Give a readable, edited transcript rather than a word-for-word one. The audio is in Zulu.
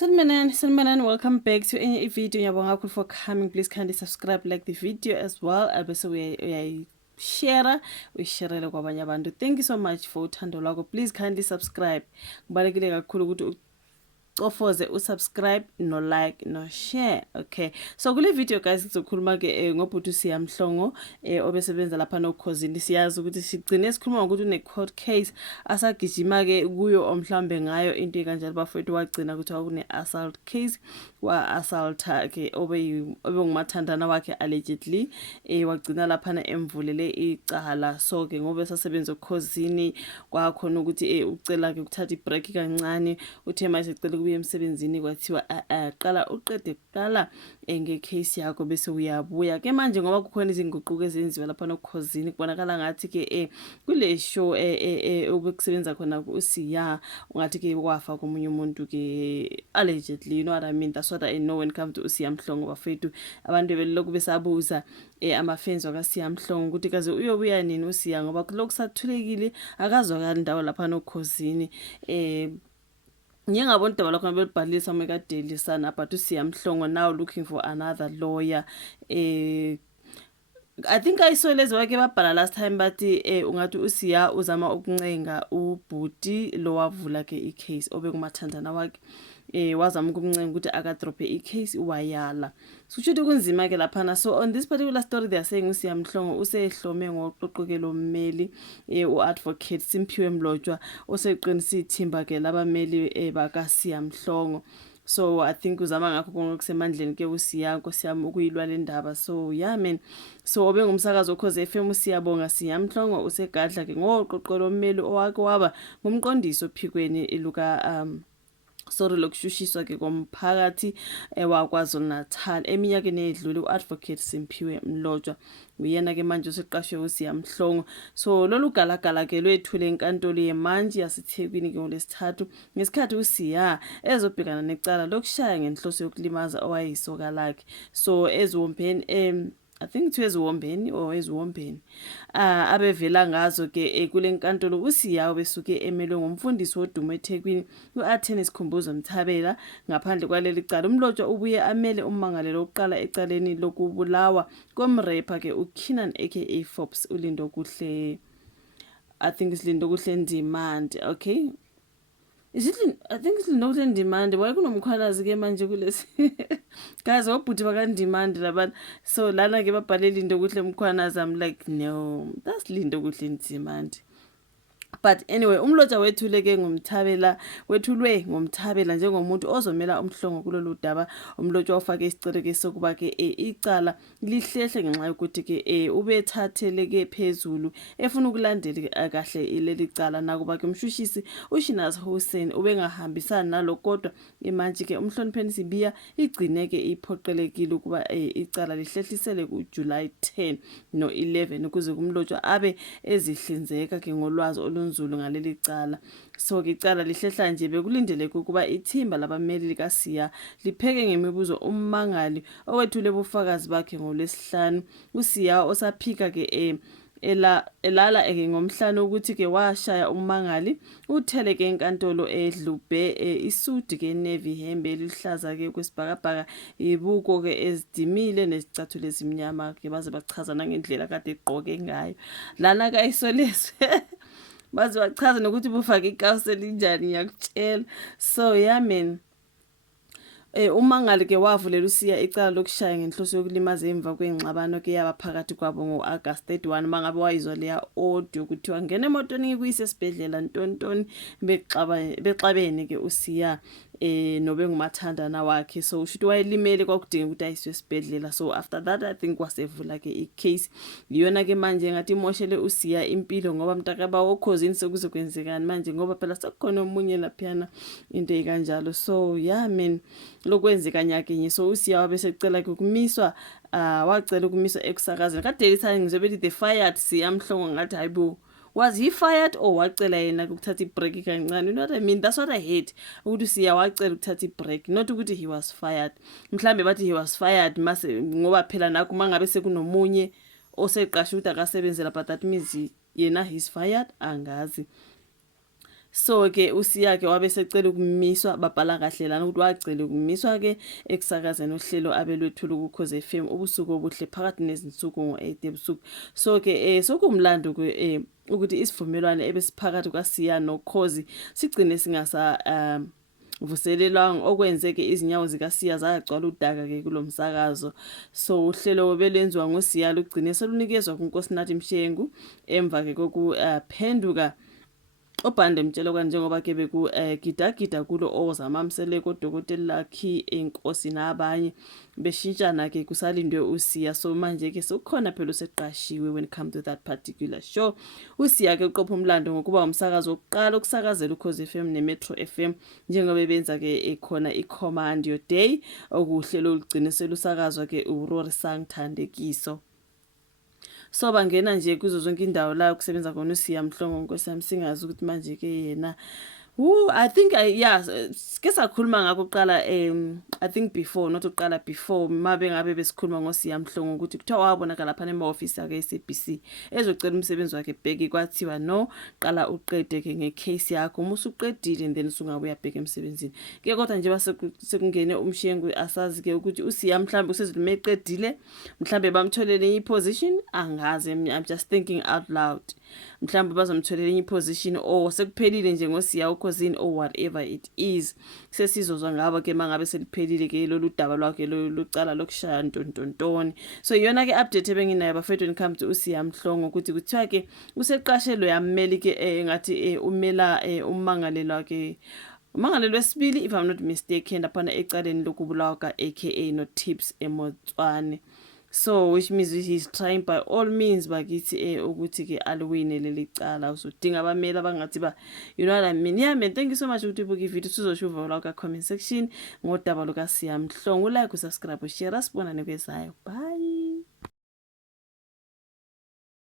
Sanibonani, welcome back to any video. Ngiyabonga kakhulu for coming. Please kindly subscribe, like the video as well. Bese uyayishare, uyisharele kwabanye abantu. Thank you so much for uthando lwakho. Please kindly subscribe. Kubalekile kakhulu ukuthi ufoze usubscribe no like no share. Okay, so kule video guys sizokhuluma ke ngobhuti uSiyamhlongo obesebenza lapha nokhosini. Siyazi ukuthi sigcine sikhuluma ngokuthi une court case asagijima ke kuyo omhlambe ngayo into ekanjalo bafethu wagcina ukuthi wakune assault case wa assault ke obengumathandana wakhe allegedly wagcina lapha emvulele icala. So ke ngoba esasebenza okhosini kwakhona ukuthi ucela ke ukuthatha ibreak kancane uthe manje ecela kubuye emsebenzini kwathiwa qala uqede kuqala ngecase yakho bese uyabuya ke manje ngoba kukhona izinguquko ezenziwa lapha nokhosini kubonakala ngathi ke kule show obekusebenza khona uSiya ungathi ke kwafa komunye umuntu ke allegedly, you know what I mean. That's what I know when it comes to uSiyamhlongo bafethu. Abantu belokhu besabuza amafenzi wakaSiyamhlongo ukuthi kaze uyobuya nini uSiya ngoba lokhu sathulekile akazwakali ndawo lapha nokhosini. Ngiyabona indaba lakho belibhalisa mekadeli sana but uSiyamhlongo now looking for another lawyer. I think I saw lezi wake babhala last time bathi ungathi uSiya uzama ukuncenga ubhuti lo wavula ke icase obekumathandana wakhe wazama ukumncenga ukuthi akadrope icase wayala. So kusho ukuthi kunzima ke lapha. So on this particular story they are saying uSiyamhlongo usehlome ngoqoqokelo mmeli uadvocate Simphiwe Mlotshwa oseqinisa ithimba ke labameli bakaSiyamhlongo. So I think uzama ngakho ngokusemandleni ke uSiya Nkosi yami ukuyilwa le ndaba. So yeah man, so obengumsakazo Ukhozi FM siyabonga Siyamhlongo usegadla ke ngoqoqolo mmeli owake waba ngumqondiso ophikweni eluka sorry lokushushiswa ke komphakathi wakwaZulu Natal eminyakeni edlule. uadvocate Simphiwe Mlotshwa uyena ke manje useqashwe uSiyamhlongo. So lolu galagala ke lwethule enkantolo yemanje yaseThekwini ke ngolesithathu ngesikhathi uSiya ezobhekana necala lokushaya ngenhloso yokulimaza owayisoka lakhe. So eziwombeni I think to eziwombeni or eziwombeni abevela ngazo ke kule nkantolo uSiya obesuke emelwe ngumfundisi wodumo eThekwini uAttorney Khumbuzo Mthabela. Ngaphandle kwaleli cala uMlotshwa ubuye amele ummangalelo oqala ecaleni lokubulawa komrapper ke uKeenan aka Forbes uLindo Kuhle. I think it's Lindo Kuhle Ndimande. Okay, is it I think it's Lindo Kuhle Ndimande. Why kunomkhwalazi ke manje kulesi guys wabhuti bakandimande labantu. So lana ke babhale Lindo Kuhle Mkhwanazi. I'm like no, that's Lindo Kuhle Ndimande. But anyway uMlotshwa wethulwe ngomthabela njengomuntu ozomela umhlongo kulolu daba. uMlotshwa ufake isicelo ke sokuba ke icala lihlehle ngenxa yokuthi ke ubethathele ke phezulu efuna ukulandela kahle leli cala nakuba ke umshushisi uShinaz Hussein ubengahambisana nalokho. Kodwa manje ke umhlonipheni Sibiya igcine ke iphoqelekile ukuba icala lihlehlisele kuJuly 10 no 11 ukuze uMlotshwa abe ezihlinzeka ke ngolwazi olunzulu ngaleli cala. So ke icala lihlehla nje bekulindeleke ukuba ithimba labameli likaSiya lipheke ngemibuzo ummangali owethule ubufakazi bakhe ngolesihlanu. uSiya osaphika ke elala ngomhlanu ukuthi ke washaya ummangali uthele ke enkantolo edlubhe isudi ke navy hembe elihlaza ke kwesibhakabhaka ibuko ke ezidimile nezicathulo ezimnyama ke baze bachazana ngendlela kade egqoke ngayo lana kayisolezwe baze bachaza nokuthi bufake ikawusi elinjani ngiyakutshela. So yeah man, umangali ke wavulela uSiya icala lokushaya ngenhloso yokulimaza emva kwengxabano ke yaba phakathi kwabo ngoAugust 31 mangabe wayizwa leya audio kuthiwa ngene emotweni ngikuyise esibhedlela ntontoni bexabene ke uSiya nobengumathandana wakhe. So ushuthi wayelimele kwakudinga ukuthi ayiswe esibhedlela. So after that I think wasevula ke icase iyona ke manje ngathi imoshele uSiya impilo ngoba mntakaba wokhosini sekuzokwenzekani manje ngoba phela sekukhona omunye laphana into ekanjalo. So yeah man, lokwenzeka nyakenye. So uSiya wabe secela ukumiswa wacela ukumiswa ekusakazeni kaDaily Times ngizobe the fired Siyamhlongo ngathi hayibo, was he fired or wacela yena ukuthatha ibreak kancane? You know what I mean? That's what I hate. Ukuthi Siya wacela ukuthatha ibreak, not ukuthi he was fired. Mhlambe bathi he was fired mase ngoba phela nakho mangabe sekunomunye oseqasha ukuthi akasebenzela, but that means yena he's fired angazi. So ke uSiya ke wabe secela ukumiswa, babhala kahle lana ukuthi wacela ukumiswa ke ekusakazeni uhlelo abelwethula kuKhoze FM ubusuku obuhle phakathi nezinsuku ngo-8 ebusuku. So ke sokumlando ke ukuthi isivumelwano ebesiphakathi kwaSiya noKhozi sigcine singasa vuselelwanga, okwenzeke izinyawo zikaSiya zagcwala udaka ke kulomsakazo. So uhlelo belenziwa ngoSiya lugcine selunikezwa kuNkosinathi Mshengu emva ke kokuphenduka uBhande Mtshelwa njengoba ke beku gidagida kulo ozamamsele kodokotela lakhi enkosi nabanye beshintshana ke kusalindwe uSiya. So manje ke sokukhona phela useqashiwe when it comes to that particular show. uSiya ke uqopha umlando ngokuba umsakazo wokuqala ukusakazela uKhoze FM neMetro FM njengoba benza ke ekhona iCommand Your Day okuhlelo olugcine selusakazwa ke uRorisang Thandekiso. So bangena nje kuzo zonke indawo la kusebenza khona uSiya Mhlongo Nkosi singazi ukuthi manje ke yena I think ke sakhuluma ngakho uqala I think before not uqala before mabe ngabe besikhuluma ngoSiya Mhlongo ukuthi kuthiwa wabonakala lapha ema-office ake SABC ezocela umsebenzi wakhe bheki kwathiwa no qala uqede ke ngecase yakho musuqedile and then usungabuya bheka emsebenzini ke kodwa nje sekungene umshengu asazi ke ukuthi uSiya mhlambe usezimeqedile mhlambe bamtholele iposition angazi. I'm just thinking out loud mhlambe bazomtholela enye iposition or sekuphelile nje ngoSiya ukhosini or whatever it is. Sesizozwa ngabo ke mangabe seliphelile ke lolu daba lwakhe lucala lokushaya ntontontoni. So iyona ke update ebenginayo bafethu when it comes to uSiya Mhlongo ukuthi kuthiwa ke useqashelwe yammeli ke ngathi umela ummangalelwa ke umangalelo wesibili if I'm not mistaken laphana ecaleni lokubulawa ka aka no Tips Emotswane. So which means he's trying by all means bakithi ukuthi ke alwine leli cala usudinga abameli abangathi ba you know what I mean. Yeah man, thank you so much ukuthi ubuke video sizoshuva la ka comment section ngodaba lukaSiya Mhlongo. Like, subscribe, share, asibonane kwezayo. Bye.